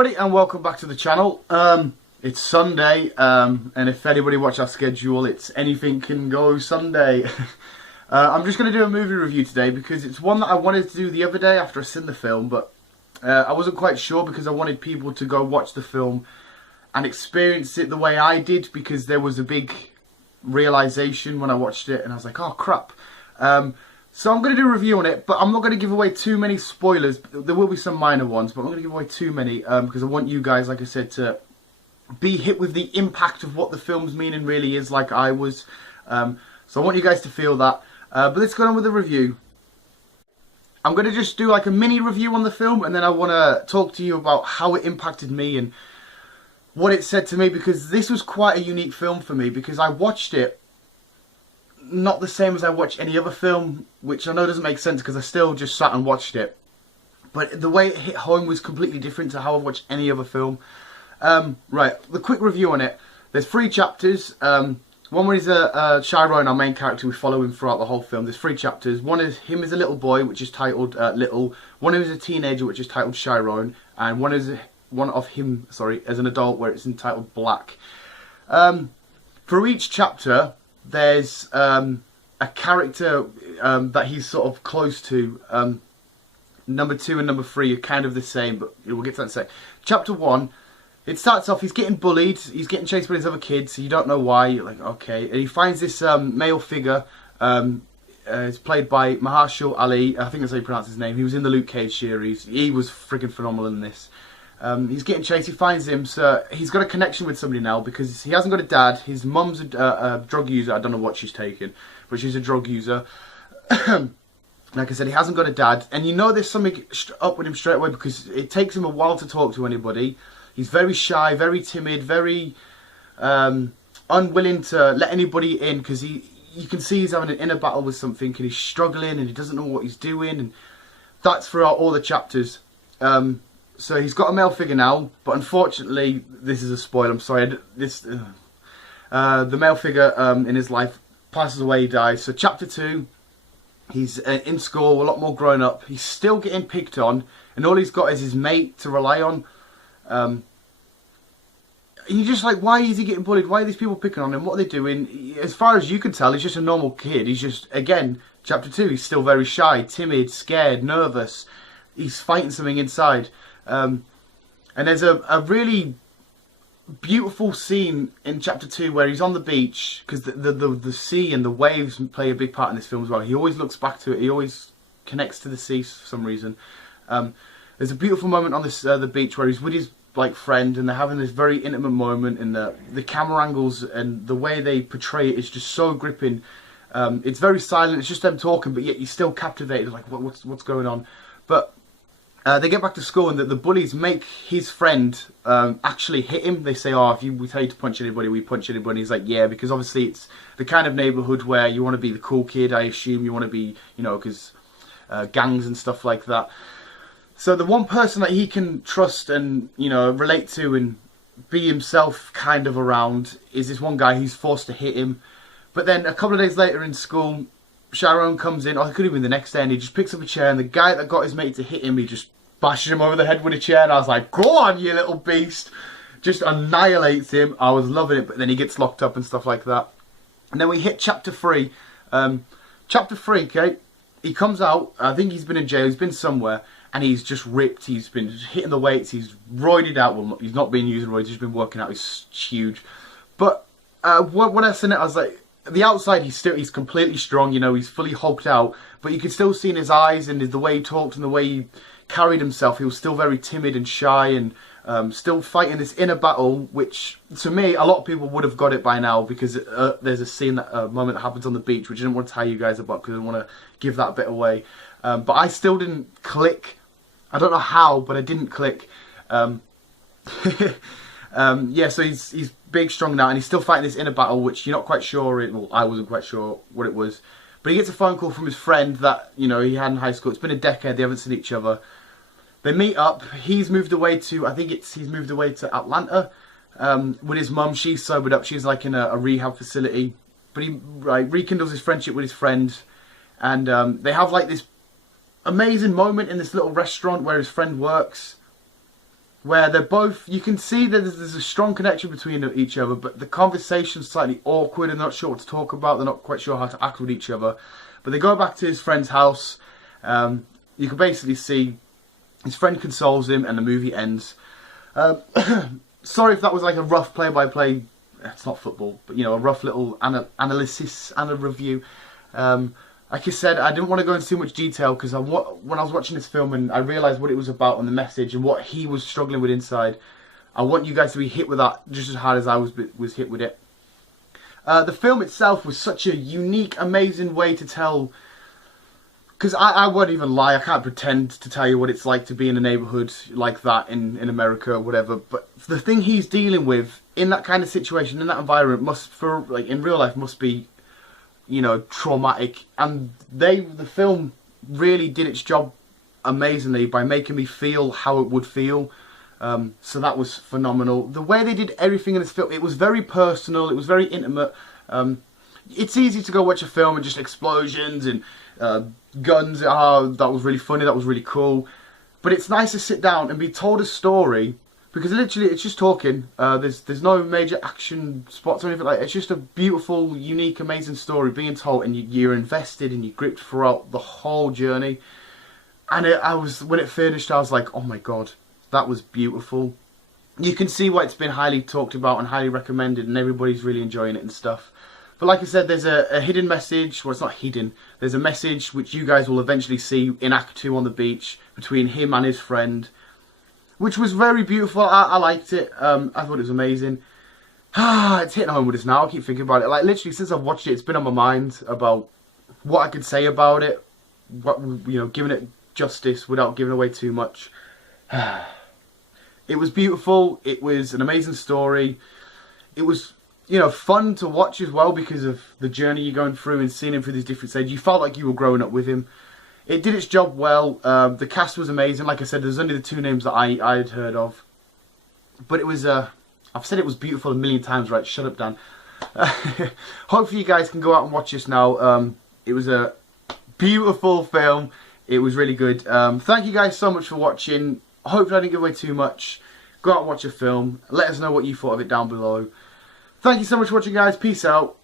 everybody, and welcome back to the channel. It's Sunday, and if anybody watched our schedule, it's Anything Can Go Sunday. I'm just going to do a movie review today because it's one that I wanted to do the other day after I seen the film, but I wasn't quite sure because I wanted people to go watch the film and experience it the way I did, because there was a big realisation when I watched it and I was like, oh crap. So I'm going to do a review on it, but I'm not going to give away too many spoilers. There will be some minor ones, but I'm not going to give away too many because I want you guys, like I said, to be hit with the impact of what the film's meaning really is, like I was. So I want you guys to feel that. But let's go on with the review. I'm going to just do like a mini review on the film, and then I want to talk to you about how it impacted me and what it said to me, because this was quite a unique film for me, because I watched it not the same as I watch any other film, which I know doesn't make sense because I still just sat and watched it. But the way it hit home was completely different to how I've watched any other film. Right, the quick review on it. There's 3 chapters. One where he's Chiron, our main character. We follow him throughout the whole film. There's 3 chapters. One is him as a little boy, which is titled Little. One is a teenager, which is titled Chiron. And one is one of him, sorry, as an adult, where it's entitled Black. For each chapter, there's a character that he's sort of close to. Number 2 and number 3 are kind of the same, but we'll get to that in a sec. Chapter 1, it starts off, he's getting bullied, he's getting chased by his other kids, so you don't know why, you're like, okay. And he finds this male figure, it's played by Mahershala Ali, I think that's how you pronounce his name. He was in the Luke Cage series, he was freaking phenomenal in this. He's getting chased, he finds him, so he's got a connection with somebody now because he hasn't got a dad. His mum's a drug user, I don't know what she's taking, but she's a drug user. Like I said, he hasn't got a dad, and you know there's something up with him straight away because it takes him a while to talk to anybody. He's very shy, very timid, very unwilling to let anybody in, because you can see he's having an inner battle with something and he's struggling and he doesn't know what he's doing, and that's throughout all the chapters. So he's got a male figure now, but unfortunately, this is a spoiler, I'm sorry, the male figure in his life passes away, he dies. So chapter 2, he's in school, a lot more grown up, he's still getting picked on, and all he's got is his mate to rely on. And you're just like, why is he getting bullied? Why are these people picking on him? What are they doing? As far as you can tell, he's just a normal kid. He's just, again, chapter 2, he's still very shy, timid, scared, nervous. He's fighting something inside. And there's a really beautiful scene in chapter 2 where he's on the beach, because the sea and the waves play a big part in this film as well. He always looks back to it. He always connects to the sea for some reason. There's a beautiful moment on this the beach where he's with his friend, and they're having this very intimate moment, and the camera angles and the way they portray it is just so gripping. It's very silent. It's just them talking, but yet you're still captivated. Like, what's going on? But they get back to school, and the bullies make his friend actually hit him. They say, oh, if we tell you to punch anybody, we punch anybody. He's like, yeah, because obviously it's the kind of neighbourhood where you want to be the cool kid, I assume. You want to be, you know, because gangs and stuff like that. So the one person that he can trust and, you know, relate to and be himself kind of around is this one guy who's forced to hit him. But then a couple of days later in school, Sharon comes in, or it could have been the next day, and he just picks up a chair, and the guy that got his mate to hit him, he just bashes him over the head with a chair, and I was like, go on, you little beast. Just annihilates him. I was loving it, but then he gets locked up and stuff like that. And then we hit chapter 3. Chapter 3, okay, he comes out, I think he's been in jail, he's been somewhere, and he's just ripped, he's been hitting the weights, he's roided out. Well, he's not been using roids, he's been working out, he's huge. But when I seen it, I was like, the outside he's completely strong, you know, he's fully hulked out, but you could still see in his eyes and the way he talked and the way he carried himself, he was still very timid and shy, and still fighting this inner battle, which to me, a lot of people would have got it by now, because there's a scene, moment that happens on the beach, which I didn't want to tell you guys about because I didn't want to give that bit away. But I still didn't click. I don't know how, but I didn't click. Yeah, so he's big, strong now, and he's still fighting this inner battle, which you're not quite sure. Well, I wasn't quite sure what it was. But he gets a phone call from his friend that, you know, he had in high school. It's been a decade, they haven't seen each other. They meet up. He's moved away to, I think he's moved away to Atlanta with his mum. She's sobered up. She's like in a rehab facility. But he rekindles his friendship with his friend, and they have like this amazing moment in this little restaurant where his friend works. where they're both, you can see that there's a strong connection between each other, but the conversation's slightly awkward and not sure what to talk about. They're not quite sure how to act with each other. But they go back to his friend's house. You can basically see his friend consoles him, and the movie ends. Sorry if that was like a rough play-by-play. It's not football, but you know, a rough little analysis and a review. Like I said, I didn't want to go into too much detail because when I was watching this film and I realised what it was about and the message and what he was struggling with inside, I want you guys to be hit with that just as hard as I was hit with it. The film itself was such a unique, amazing way to tell. Because I won't even lie, I can't pretend to tell you what it's like to be in a neighbourhood like that in America or whatever. But the thing he's dealing with in that kind of situation, in that environment, in real life, must be, you know, traumatic. And the film really did its job amazingly by making me feel how it would feel. So that was phenomenal. The way they did everything in this film, it was very personal, it was very intimate. It's easy to go watch a film and just explosions and guns. Oh, that was really funny, that was really cool. But it's nice to sit down and be told a story, because literally it's just talking. There's no major action spots or anything like that. It's just a beautiful, unique, amazing story being told, and you're invested and you're gripped throughout the whole journey. And when it finished, I was like, oh my god, that was beautiful. You can see why it's been highly talked about and highly recommended, and everybody's really enjoying it and stuff. But like I said, there's a hidden message. Well, it's not hidden. There's a message which you guys will eventually see in Act 2 on the beach between him and his friend, which was very beautiful. I liked it. I thought it was amazing. It's hitting home with us now. I keep thinking about it. Like, literally, since I've watched it, it's been on my mind about what I could say about it. Giving it justice without giving away too much. It was beautiful. It was an amazing story. It was, fun to watch as well because of the journey you're going through and seeing him through these different stages. You felt like you were growing up with him. It did its job well. The cast was amazing. Like I said, there's only the two names that I had heard of. But it was, I've said it was beautiful a million times, right? Shut up, Dan. Hopefully you guys can go out and watch this now. It was a beautiful film. It was really good. Thank you guys so much for watching. Hopefully I didn't give away too much. Go out and watch a film. Let us know what you thought of it down below. Thank you so much for watching, guys. Peace out.